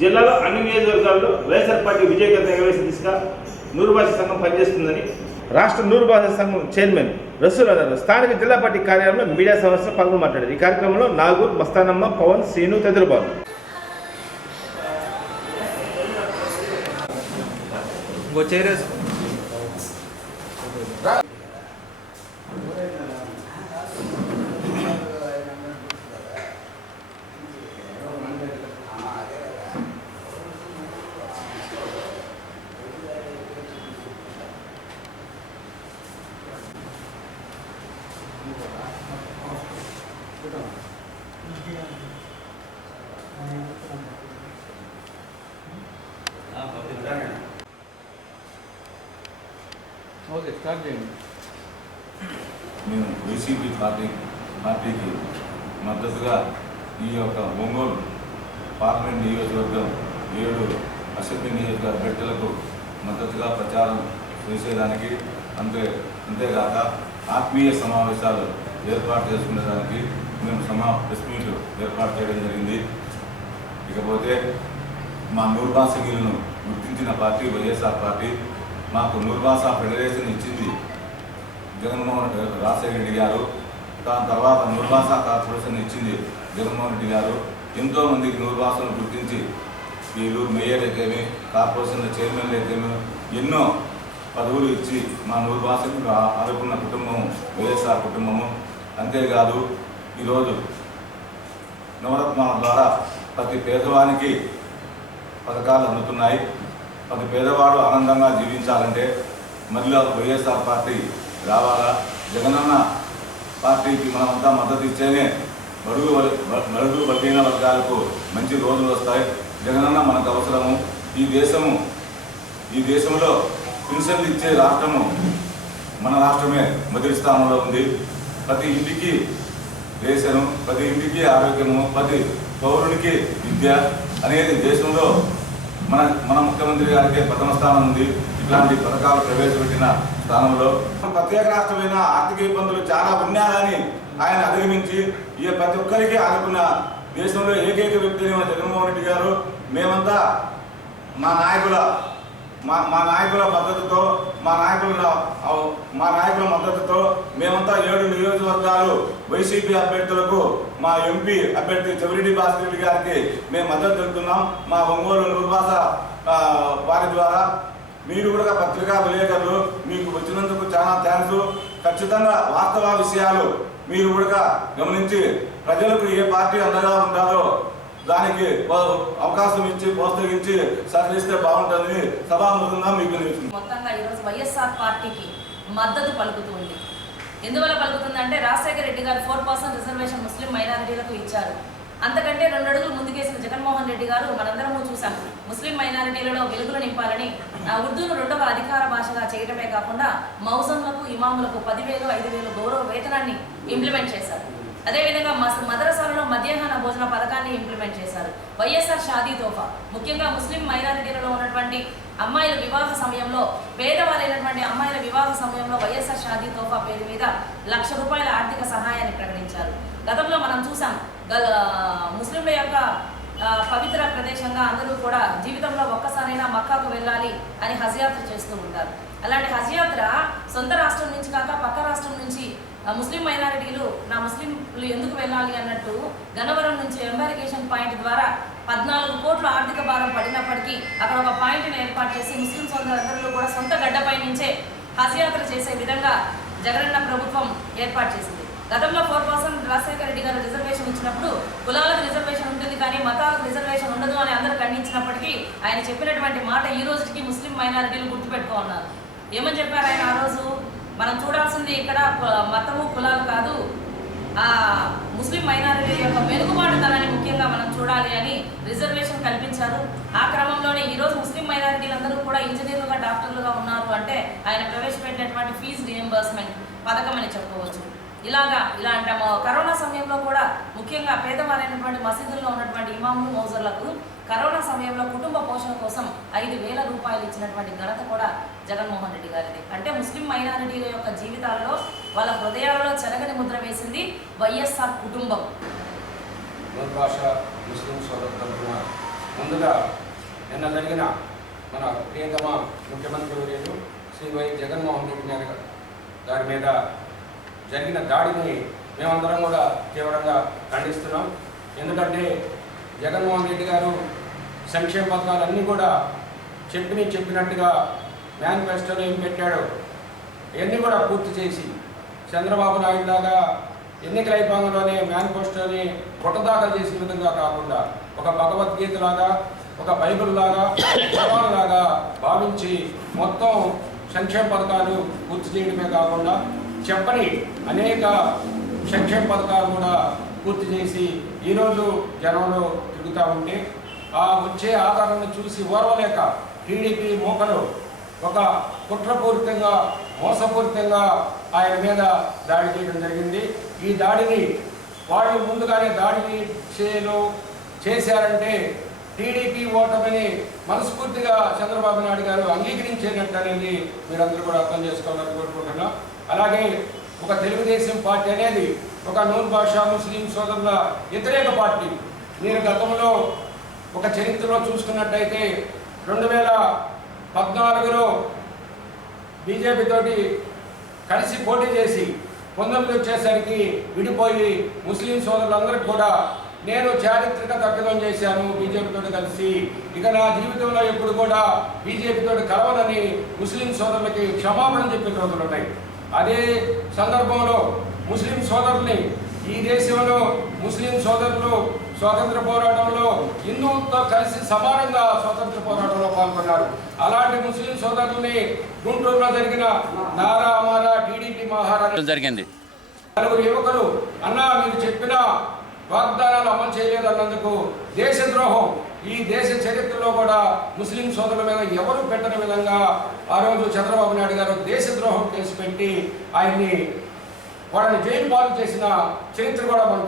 జిల్లాలో అన్ని నియోజకవర్గాల్లో వైఎస్ఆర్ పార్టీ విజయగత ఎగవేసిన దిశగా నూరు భాష సంఘం పనిచేస్తుందని రాష్ట్ర నూరు భాష సంఘం చైర్మన్ రసూల్ అన్నారు స్థానిక జిల్లా పార్టీ కార్యాలయంలో మీడియా సంస్థ పాల్గొని మాట్లాడారు. ఈ కార్యక్రమంలో నాగూర్ మస్తానమ్మ పవన్ శ్రీను తదితరులు పాల్గొన్నారు ఓకే స్టార్ట్ చేయండి. మేము వైసీపీ పార్టీ పార్టీకి మద్దతుగా ఈ యొక్క ఒంగోలు పార్లమెంట్ నియోజకవర్గం ఏడు అసెంబ్లీ నియోజక అభ్యర్థులకు మద్దతుగా ప్రచారం చేసేదానికి అంతే అంతేగాక ఆత్మీయ సమావేశాలు ఏర్పాటు చేసుకునేదానికి మేము సమా ప్రెస్ మీట్ ఏర్పాటు చేయడం జరిగింది. ఇకపోతే మా నూర్బాసగిలను గుర్తించిన పార్టీ వైఎస్ఆర్ పార్టీ మాకు నూర్బాస ఫెడరేషన్ ఇచ్చింది జగన్మోహన్ రాజశేఖర రెడ్డి గారు. దాని తర్వాత నూర్బాస కార్పొరేషన్ ఇచ్చింది జగన్మోహన్ రెడ్డి గారు. ఎంతోమందికి నూర్బాసను గుర్తించి వీళ్ళు మేయర్ అయితేమి కార్పొరేషన్ చైర్మన్లు అయితేమి ఎన్నో పదవులు ఇచ్చి మా నూర్బాసకు ఆ- ఆదుకున్న కుటుంబం వైఎస్ఆర్ కుటుంబము. అంతేకాదు ఈరోజు నవరత్నాల ద్వారా ప్రతి పేదవానికి పథకాలు అందుతున్నాయి. ప్రతి పేదవాడు ఆనందంగా జీవించాలంటే మళ్ళీ వైఎస్ఆర్ పార్టీ రావాలా? జగనన్న పార్టీకి మనమంతా మద్దతు ఇచ్చేనే బడుగు బడుగు బలహీన వర్గాలకు మంచి రోజులు వస్తాయి. జగనన్న మనకు అవసరము. ఈ దేశము ఈ దేశంలో పెన్షన్లు ఇచ్చే రాష్ట్రము మన రాష్ట్రమే. మొదటి స్థానంలో ఉంది. ప్రతి ఇంటికి రేషను ప్రతి ఇంటికి ఆరోగ్యము ప్రతి పౌరునికి విద్య అనేది దేశంలో మన మన ముఖ్యమంత్రి గారికి ప్రథమ స్థానం ఉంది. ఇట్లాంటి పథకాలు ప్రవేశపెట్టిన స్థానంలో ప్రత్యేక రాష్ట్రమైన ఆర్థిక ఇబ్బందులు చాలా ఉన్నాయని ఆయన అధిగమించి ఈ ప్రతి ఒక్కరికి ఆదుకున్న దేశంలో ఏకైక వ్యక్తి మన జగన్మోహన్ రెడ్డి గారు. మేమంతా మా నాయకుల మా మా నాయకుల మద్దతుతో మా నాయకుల మా నాయకుల మద్దతుతో మేమంతా ఏడు నియోజకవర్గాలు వైసీపీ అభ్యర్థులకు మా ఎంపీ అభ్యర్థి చెవిరెడ్డి భాస్కర్ రెడ్డి గారికి మేము మద్దతు తెలుపుతున్నాం. మా ఒంగోలు నిర్వాస వారి ద్వారా మీరు కూడా పత్రికా విలేకరులు మీకు వచ్చినందుకు చాలా థ్యాంక్స్ ఖచ్చితంగా వాస్తవ విషయాలు మీరు కూడా గమనించి ప్రజలకు ఏ పార్టీ అండగా ఉండాలో దానికి అవకాశం ఇచ్చి ప్రోత్సహించి సహకరిస్తే బాగుంటుంది సభాముఖంగా మీకు మొత్తంగా ఈరోజు వైఎస్ఆర్ పార్టీకి మద్దతు పలుకుతుంది ఎందువల్ల పలుకుతుందంటే రాజశేఖర రెడ్డి గారు ఫోర్ పర్సెంట్ రిజర్వేషన్ ముస్లిం మైనారిటీలకు ఇచ్చారు. అంతకంటే రెండు అడుగులు ముందుకేసిన జగన్మోహన్ రెడ్డి గారు మనందరము చూశాం. ముస్లిం మైనారిటీలలో వెలుగులు నింపాలని ఉర్దూను రెండవ అధికార భాషగా చేయటమే కాకుండా మౌజంలకు ఇమాములకు పదివేలు ఐదు వేలు గౌరవ వేతనాన్ని ఇంప్లిమెంట్ చేశారు. అదేవిధంగా మస్ మదరసాలలో మధ్యాహ్న భోజన పథకాన్ని ఇంప్లిమెంట్ చేశారు. వైఎస్ఆర్ షాదీ తోఫా. ముఖ్యంగా ముస్లిం మైనారిటీలలో ఉన్నటువంటి అమ్మాయిల వివాహ సమయంలో పేదవారైనటువంటి అమ్మాయిల వివాహ సమయంలో వైఎస్ఆర్ షాదీ తోఫా పేరు మీద లక్ష రూపాయల ఆర్థిక సహాయాన్ని ప్రకటించారు. గతంలో మనం చూసాం గల ముస్లింల యొక్క పవిత్ర ప్రదేశంగా అందరూ కూడా జీవితంలో ఒక్కసారైనా మక్కాకు వెళ్ళాలి అని హజ్ యాత్ర చేస్తూ ఉంటారు. అలాంటి హజ్ యాత్ర సొంత రాష్ట్రం నుంచి కాక పక్క రాష్ట్రం నుంచి ముస్లిం మైనారిటీలు నా ముస్లింలు ఎందుకు వెళ్ళాలి అన్నట్టు గన్నవరం నుంచి ఎంబారికేషన్ పాయింట్ ద్వారా పద్నాలుగు కోట్ల ఆర్థిక భారం పడినప్పటికీ అక్కడ ఒక పాయింట్ని ఏర్పాటు చేసి ముస్లిం సోదరులందరూ కూడా సొంత గడ్డపై నుంచే హజ్ యాత్ర చేసే విధంగా జగనన్న ప్రభుత్వం ఏర్పాటు చేసింది. గతంలో ఫోర్ పర్సెంట్ రాజశేఖర రెడ్డి గారు రిజర్వేషన్ ఇచ్చినప్పుడు కులాలకు రిజర్వేషన్ ఉంటుంది కానీ మతాలకు రిజర్వేషన్ ఉండదు అని అందరూ ఖండించినప్పటికీ ఆయన చెప్పినటువంటి మాట ఈ రోజుకి ముస్లిం మైనారిటీలు గుర్తుపెట్టుకోన్నారు ఏమని చెప్పారు ఆయన ఆ రోజు? మనం చూడాల్సింది ఇక్కడ మతము కులాలు కాదు. ఆ ముస్లిం మైనారిటీ యొక్క మెరుగుబాటుతనాన్ని ముఖ్యంగా మనం చూడాలి అని రిజర్వేషన్ కల్పించారు. ఆ క్రమంలోనే ఈరోజు ముస్లిం మైనారిటీలందరూ కూడా ఇంజనీర్లుగా డాక్టర్లుగా ఉన్నారు అంటే ఆయన ప్రవేశపెట్టినటువంటి ఫీజు రియంబర్స్మెంట్ పథకం అని చెప్పవచ్చు ఇలాగా ఇలాంటి కరోనా సమయంలో కూడా ముఖ్యంగా పేదవారైనటువంటి మసీదుల్లో ఉన్నటువంటి ఇమాములు మౌజర్లకు కరోనా సమయంలో కుటుంబ పోషణ కోసం ఐదు వేల రూపాయలు ఇచ్చినటువంటి ఘనత కూడా జగన్మోహన్ రెడ్డి గారిది. అంటే ముస్లిం మైనారిటీల యొక్క జీవితాలలో వాళ్ళ హృదయాలలో చెరగని ముద్ర వేసింది వైఎస్ఆర్ కుటుంబం. ముస్లిం ముందుగా నిన్న జరిగిన మన ప్రియతమ ముఖ్యమంత్రి వర్యులు శ్రీ వై జగన్మోహన్ రెడ్డి గారి మీద జరిగిన దాడిని మేమందరం కూడా తీవ్రంగా ఖండిస్తున్నాం. ఎందుకంటే జగన్మోహన్ రెడ్డి గారు సంక్షేమ పథకాలన్నీ కూడా చెప్పిన చెప్పినట్టుగా మేనిఫెస్టోలో ఏం పెట్టాడో ఇవన్నీ కూడా పూర్తి చేసి చంద్రబాబు నాయుడు లాగా ఎన్నికల అయిపోగానే మేనిఫెస్టోని పుట్టదాఖలు చేసిన విధంగా కాకుండా ఒక భగవద్గీత లాగా ఒక బైబిల్ లాగా లాగా భావించి మొత్తం సంక్షేమ పథకాలు పూర్తి చేయడమే కాకుండా చెప్పని అనేక సంక్షేమ పథకాలు కూడా పూర్తి చేసి ఈరోజు జనంలో తిరుగుతూ ఉంటే ఆ వచ్చే ఆధారాన్ని చూసి ఓర్వలేక టీడీపీ మోకలు ఒక కుట్రపూరితంగా మోసపూరితంగా ఆయన మీద దాడి చేయడం జరిగింది. ఈ దాడిని వాళ్ళు ముందుగానే దాడి చేలో చేశారంటే టీడీపీ ఓటమిని మనస్ఫూర్తిగా చంద్రబాబు నాయుడు గారు అంగీకరించేటట్టు అనేది మీరందరూ కూడా అర్థం చేసుకోవాలని కోరుకుంటున్నాం. అలాగే ఒక తెలుగుదేశం పార్టీ అనేది ఒక నూర్ భాషా ముస్లిం సోదరుల వ్యతిరేక పార్టీ. మీరు గతంలో ఒక చరిత్రలో చూసుకున్నట్టయితే రెండు వేల పద్నాలుగులో బీజేపీతోటి కలిసి పోటీ చేసి పంతొమ్మిది వచ్చేసరికి విడిపోయి ముస్లిం సోదరులందరికీ కూడా నేను చారిత్రక తప్పిదం చేశాను బీజేపీతో కలిసి. ఇక నా జీవితంలో ఎప్పుడు కూడా బీజేపీతో కలవనని ముస్లిం సోదరులకి క్షమాపణ చెప్పిన రోజులు ఉన్నాయి. అదే సందర్భంలో ముస్లిం సోదరుల్ని ఈ దేశంలో ముస్లిం సోదరులు స్వాతంత్ర పోరాటంలో హిందువులతో కలిసి సమానంగా స్వాతంత్ర పోరాటంలో పాల్గొన్నారు. అలాంటి ముస్లిం సోదరుల్ని గుంటూరులో జరిగిన నారా అమారా టీడీపీ మహారాజు జరిగింది. నలుగురు యువకులు అన్నా మీరు చెప్పిన వాగ్దానాలు అమలు చేయలేదు అన్నందుకు దేశ దేశద్రోహం. ఈ దేశ చరిత్రలో కూడా ముస్లిం సోదరుల మీద ఎవరు పెట్టని విధంగా ఆ రోజు చంద్రబాబు నాయుడు గారు దేశద్రోహం కేసు పెట్టి ఆయన్ని వాళ్ళని జైలు పాలు చేసిన చరిత్ర కూడా మనం